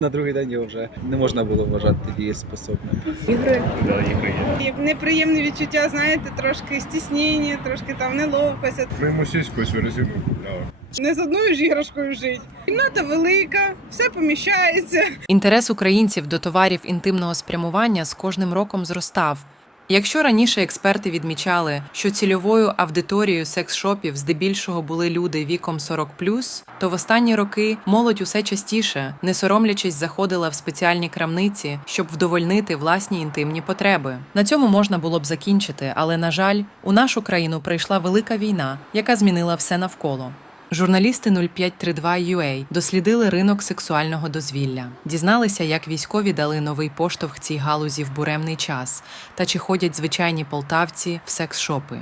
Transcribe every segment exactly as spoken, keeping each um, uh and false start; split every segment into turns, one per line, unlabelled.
На другий день його вже не можна було вважати дієспособним.
Ігри.
Да, ігри є.
Неприємне відчуття, знаєте, трошки стіснення, трошки там неловкость.
Ми йому сіську цю резину купляли.
Не з одною ж іграшкою жить. Кімната велика, все поміщається.
Інтерес українців до товарів інтимного спрямування з кожним роком зростав. Якщо раніше експерти відмічали, що цільовою аудиторією секс-шопів здебільшого були люди віком сорок плюс, то в останні роки молодь усе частіше, не соромлячись, заходила в спеціальні крамниці, щоб вдовольнити власні інтимні потреби. На цьому можна було б закінчити, але, на жаль, у нашу країну прийшла велика війна, яка змінила все навколо. Журналісти нуль п'ять три два ю ей дослідили ринок сексуального дозвілля, дізналися, як військові дали новий поштовх цій галузі в буремний час, та чи ходять звичайні полтавці в секс-шопи.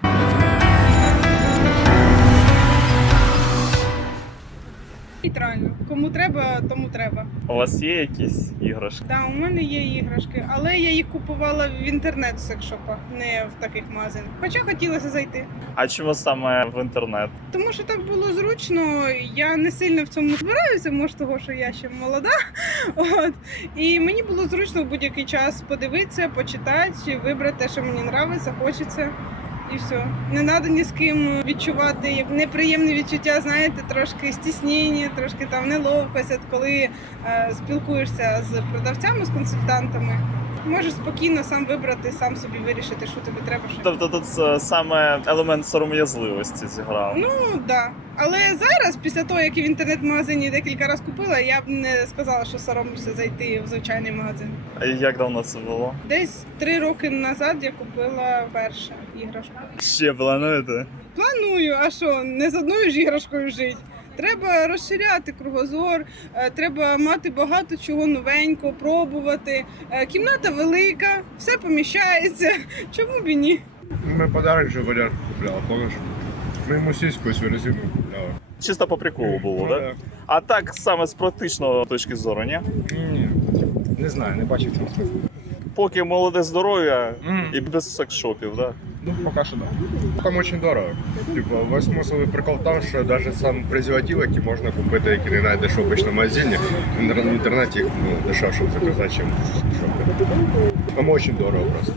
Нейтрально. Кому треба, тому треба.
У вас є якісь іграшки?
Да, у мене є іграшки, але я їх купувала в інтернет-секшопах, не в таких магазинах. Хоча хотілося зайти.
А чому саме в інтернет?
Тому що так було зручно, я не сильно в цьому збираюся, може того, що я ще молода. От. І мені було зручно в будь-який час подивитися, почитати, вибрати те, що мені подобається, хочеться. І все. Не треба ні з ким відчувати як неприємне відчуття, знаєте, трошки стіснення, трошки там неловкость, от коли е, спілкуєшся з продавцями, з консультантами. Можеш спокійно сам вибрати, сам собі вирішити, що тобі треба. Що.
Тобто тут саме елемент сором'язливості зіграв?
Ну, так. Да. Але зараз, після того, як я в інтернет-магазині декілька разів купила, я б не сказала, що соромлюся зайти в звичайний магазин.
А як давно це було?
Десь три роки назад я купила першу іграшку.
Ще плануєте?
Планую, а що, не з одною ж іграшкою жити. Треба розширяти кругозор, треба мати багато чого новенького, пробувати. Кімната велика, все поміщається. Чому б і ні?
Ми подарок вже Валярку купляли, помниш? Ми йому сіську цю резину купляли.
Чисто по приколу було,
Ну,
так? Да? А так саме з практичної точки зору, ні?
Ні, не знаю, не бачив цього смислу.
Поки молоде здоров'я
Mm.
і без секс-шопів, так?
Ну, поки що так.
Там дуже дорого. Типу, весь смисл прикол в тому, що навіть сам презерватив, який можна купити, який не знайдеш в обичному магазині, в інтернеті їх ну, дешевше заказати, ніж в шопі. Там дуже дорого просто.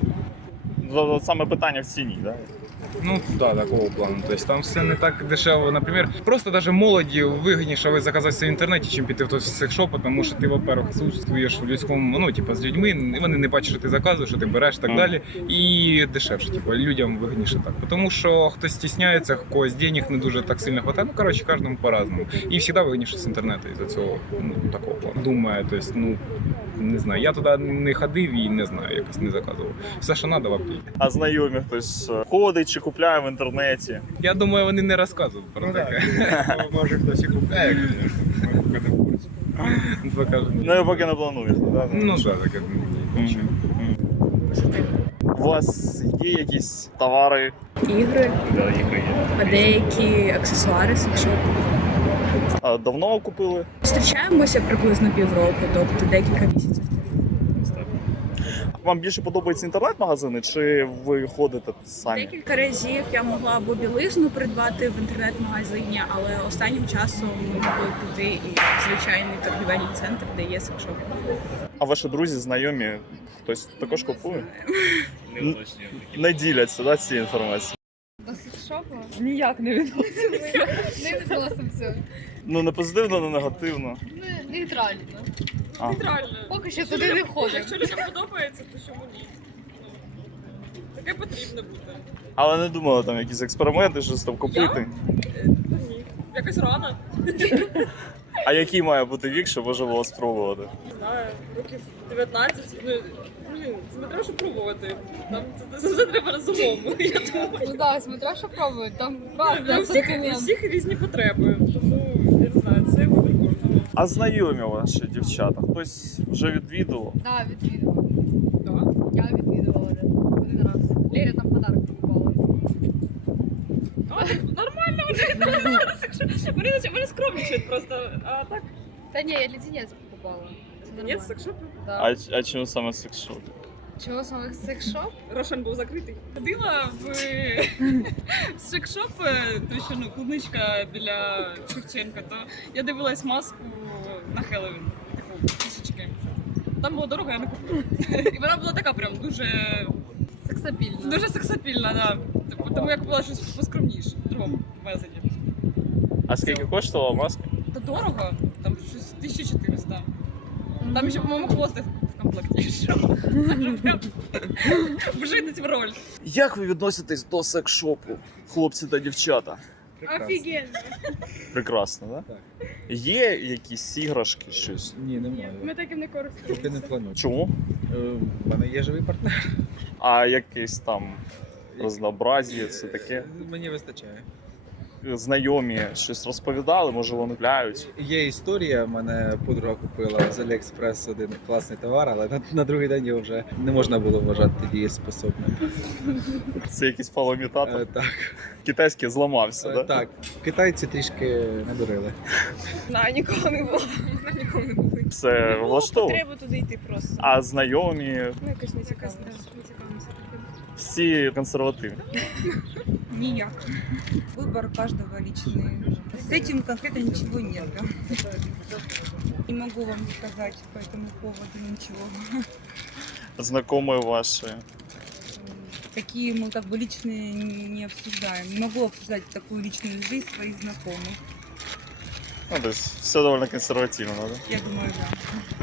Да? Саме питання в ціні, так? Да?
Ну, да, такого плану. Тобто там все не так дешево, наприклад. Просто навіть молоді вигідніше заказати все в інтернеті, чим піти в той секс-шоп, тому що ти, во-первых, существуєш в людському, ну, типу, з людьми, і вони не бачать, що ти заказуєш, що ти береш і так далі. І дешевше, типу, людям вигідніше так. Тому що хтось стісняється, в когось денег не дуже так сильно хватає. Ну, коротше, кожному по-разному. І завжди вигідніше з інтернету із-за цього, ну, такого плану. Думаю, тобто, ну, не знаю, я туди не ходив і не знаю, якось не заказував. Все, що треба, в аптеці.
А знайомі хтось ходить чи купляє в інтернеті?
Я думаю, вони не розказують про
Ну,
таке.
так. Може хтось і купляє, звісно. Ми поки не в курсі.
Покажу.
Ну, я поки не плануєте, так?
Ну так, таке.
Мгм. У вас є якісь товари?
Ігри,
Да, ігри є.
а деякі аксесуари секс-шопу.
А давно купили?
Зустрічаємося приблизно півроку, тобто декілька місяців.
Вам більше подобаються інтернет-магазини, чи ви ходите самі?
Декілька разів я могла або білизну придбати в інтернет-магазині, але останнім часом ми могли піти і в звичайний торгівельний центр, де є секшоп.
А ваші друзі, знайомі, хтось також купує? Не, не діляться, да, цією інформацією?
До секс-шопу? Ніяк не відносимося. Не відносимося.
Ну, не позитивно, не негативно.
Не, нейтрально.
А.
Нейтрально. Поки що туди не входимо.
Якщо людям подобається, то чому ні? Ну, таке потрібно бути.
Але не думали там якісь експерименти, щось там купити?
Е, ну, ні. Якось рано.
А який має бути вік, щоб можна було спробувати?
Не знаю, років дев'ятнадцять. Ну, блін, це не треба, щоб пробувати. Там це, це завжди треба розумом, я думаю.
Ну так, смотря що пробують, там
У
правда
всіх, у
асортимент.
всіх різні потреби, тому, я не знаю, це вибір кожного.
А знайомі ваші дівчата? Хтось вже відвідував?
Так, відвідувала.
Так.
Я відвідувала один раз. Лєрі там подарок покупала.
А, нормально, вони зараз, якщо вони, вони скромничають просто, а так,
Та ні, я леденець покупала. Це
ні,
нормально.
секшопи.
Да.
А, а чому саме секс-шоп?
Чого саме секс-шоп?
Рошен був закритий. Ходила в секшоп, то що ну, клубничка біля Шевченка, то я дивилась маску на Хеллоуін, таку трішечки. Там було дорого, я не купила. І вона була така прям дуже,
Сексапільно.
дуже сексапільна, да. Типу, тому я купила щось поскромніше в другому магазині.
А скільки коштувала маска?
Та дорого, там щось тисяча чотириста. Там ще, по-моєму, хвостик в комплекті йшов. Це вже прям вжитись в роль.
Як ви відноситесь до секс-шопу, хлопці та дівчата?
Офігенно.
Прекрасно, да?
Так.
Є якісь іграшки, щось?
Ні, немає.
Ми таким не
Поки не
користуємося.
планую.
Чому?
Е, У мене є живий партнер.
А якесь там разнообразі, це таке?
Мені вистачає.
Знайомі щось розповідали, може вони купляють.
Є історія, мене подруга купила з Аліекспрес один класний товар, але на, на другий день його вже не можна було вважати дієспособним.
Це якийсь фалоімітатор.
Е, Так,
Китайський зламався,
Е,
да?
так. Китайці трішки надурили.
На, ніколи не було. На, ніколи не було.
Це влаштовує.
Треба туди йти просто.
А знайомі
Ну, якось не цікаво.
всі консервативні.
Никак. Выбор каждого личный. С этим конкретно ничего нет. Да? Не могу вам сказать по этому поводу ничего.
Знайомі ваші.
Такие мы как бы личные не не обсуждаем. Не могу обсуждать такую личную жизнь своих знакомых.
Ну, тобто все доволі консервативно, да?
Я думаю, да.